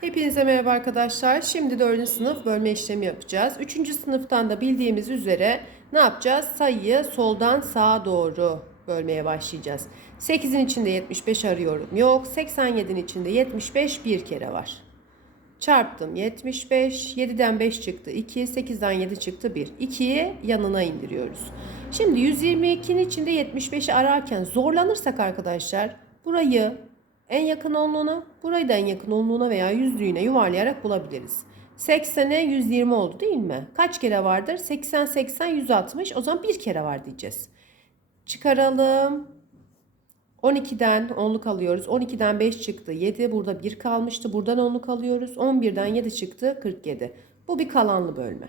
Hepinize merhaba arkadaşlar. Şimdi 4. sınıf bölme işlemi yapacağız. 3. sınıftan da bildiğimiz üzere ne yapacağız? Sayıyı soldan sağa doğru bölmeye başlayacağız. 8'in içinde 75 arıyorum. Yok. 87'nin içinde 75 bir kere var. Çarptım 75. 7'den 5 çıktı 2. 8'den 7 çıktı 1. 2'yi yanına indiriyoruz. Şimdi 122'nin içinde 75'i ararken zorlanırsak arkadaşlar burayı en yakın onluğuna, burayı da en yakın onluğuna veya yüzlüğüne yuvarlayarak bulabiliriz. 80'e 120 oldu değil mi? Kaç kere vardır? 80, 80, 160. O zaman bir kere var diyeceğiz. Çıkaralım. 12'den 10'luk alıyoruz. 12'den 5 çıktı 7. Burada 1 kalmıştı. Buradan 10'luk alıyoruz. 11'den 7 çıktı 47. Bu bir kalanlı bölme.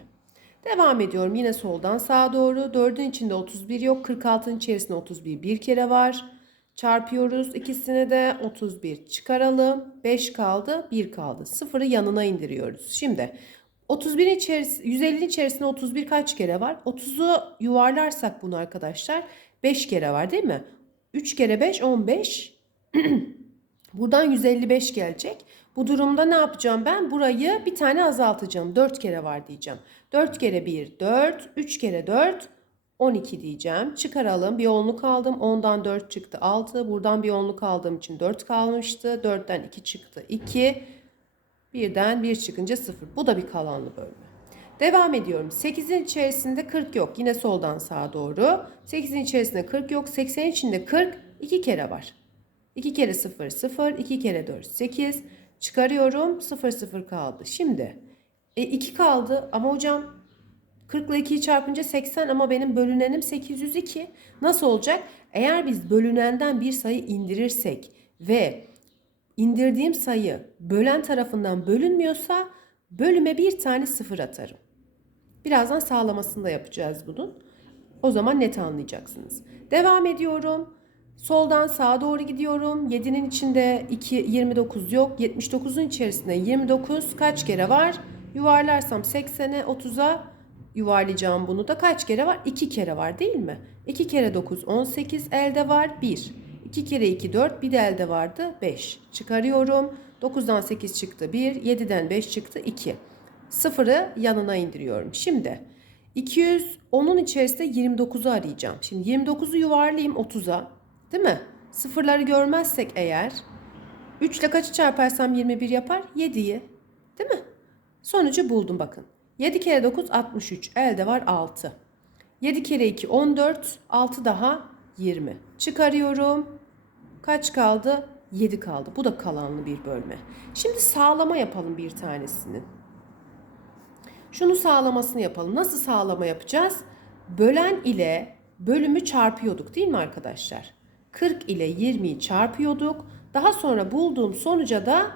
Devam ediyorum yine soldan sağa doğru. 4'ün içinde 31 yok. 46'nın içerisinde 31 bir kere var. Çarpıyoruz ikisini de 31 çıkaralım. 5 kaldı 1 kaldı. Sıfırı yanına indiriyoruz. Şimdi 31 içerisinde 150'nin içerisinde 31 kaç kere var? 30'u yuvarlarsak bunu arkadaşlar 5 kere var değil mi? 3 kere 5 15. Buradan 155 gelecek. Bu durumda ne yapacağım ben? Burayı bir tane azaltacağım. 4 kere var diyeceğim. 4 kere 1 4, 3 kere 4 12 diyeceğim. Çıkaralım. Bir onluk aldım. 10'dan 4 çıktı 6. Buradan bir onluk aldığım için 4 kalmıştı. 4'ten 2 çıktı 2. Birden 1 çıkınca 0. Bu da bir kalanlı bölme. Devam ediyorum. 8'in içerisinde 40 yok. Yine soldan sağa doğru. 8'in içerisinde 40 yok. 80'in içinde 40 2 kere var. 2 kere 0 0. 2 kere 4 8. Çıkarıyorum. 0 0 kaldı. Şimdi e, 2 kaldı ama hocam 40 ile 2'yi çarpınca 80 ama benim bölünenim 802. Nasıl olacak? Eğer biz bölünenden bir sayı indirirsek ve indirdiğim sayı bölen tarafından bölünmüyorsa bölüme bir tane sıfır atarım. Birazdan sağlamasını da yapacağız bunun. O zaman net anlayacaksınız. Devam ediyorum. Soldan sağa doğru gidiyorum. 7'nin içinde 2, 29 yok. 79'un içerisinde 29 kaç kere var? Yuvarlarsam 80'e 30'a yuvarlayacağım bunu da kaç kere var? 2 kere var değil mi? 2 kere 9 18 elde var 1. 2 kere 2 4 bir de elde vardı 5. Çıkarıyorum. 9'dan 8 çıktı 1. 7'den 5 çıktı 2. Sıfırı yanına indiriyorum. Şimdi 210'un içerisinde 29'u arayacağım. Şimdi 29'u yuvarlayayım 30'a. Değil mi? Sıfırları görmezsek eğer 3 ile kaçı çarparsam 21 yapar? 7'yi. Değil mi? Sonucu buldum bakın. 7 kere 9 63. Elde var 6. 7 kere 2 14. 6 daha 20. Çıkarıyorum. Kaç kaldı? 7 kaldı. Bu da kalanlı bir bölme. Şimdi sağlama yapalım bir tanesini. Şunu sağlamasını yapalım. Nasıl sağlama yapacağız? Bölen ile bölümü çarpıyorduk değil mi arkadaşlar? 40 ile 20'yi çarpıyorduk. Daha sonra bulduğum sonuca da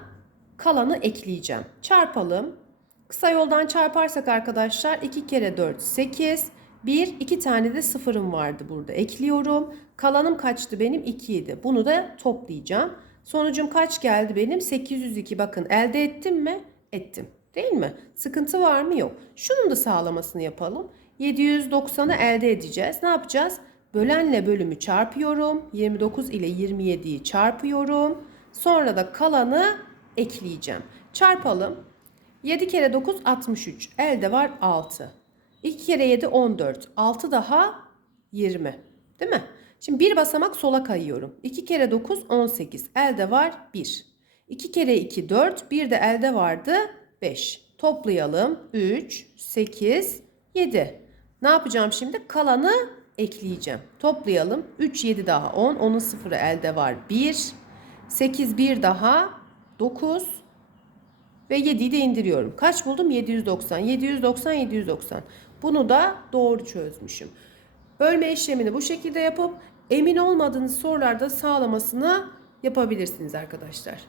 kalanı ekleyeceğim. Çarpalım. Kısa yoldan çarparsak arkadaşlar 2 kere 4 8. 1 2 tane de sıfırım vardı burada ekliyorum. Kalanım kaçtı benim 2 idi. Bunu da toplayacağım. Sonucum kaç geldi benim? 802. Bakın elde ettim mi? Ettim. Değil mi? Sıkıntı var mı? Yok. Şunun da sağlamasını yapalım. 790'ı elde edeceğiz. Ne yapacağız? Bölenle bölümü çarpıyorum. 29 ile 27'yi çarpıyorum. Sonra da kalanı ekleyeceğim. Çarpalım. 7 kere 9 63. Elde var 6. 2 kere 7 14. 6 daha 20. Değil mi? Şimdi bir basamak sola kayıyorum. 2 kere 9 18. Elde var 1. 2 kere 2 4. Bir de elde vardı 5. Toplayalım. 3, 8, 7. Ne yapacağım şimdi? Kalanı ekleyeceğim. Toplayalım. 3, 7 daha 10. Onun sıfırı elde var 1. 8, 1 daha 9. Ve 7'yi de indiriyorum. Kaç buldum? 790. 790, 790. Bunu da doğru çözmüşüm. Bölme işlemini bu şekilde yapıp emin olmadığınız sorularda sağlamasını yapabilirsiniz arkadaşlar.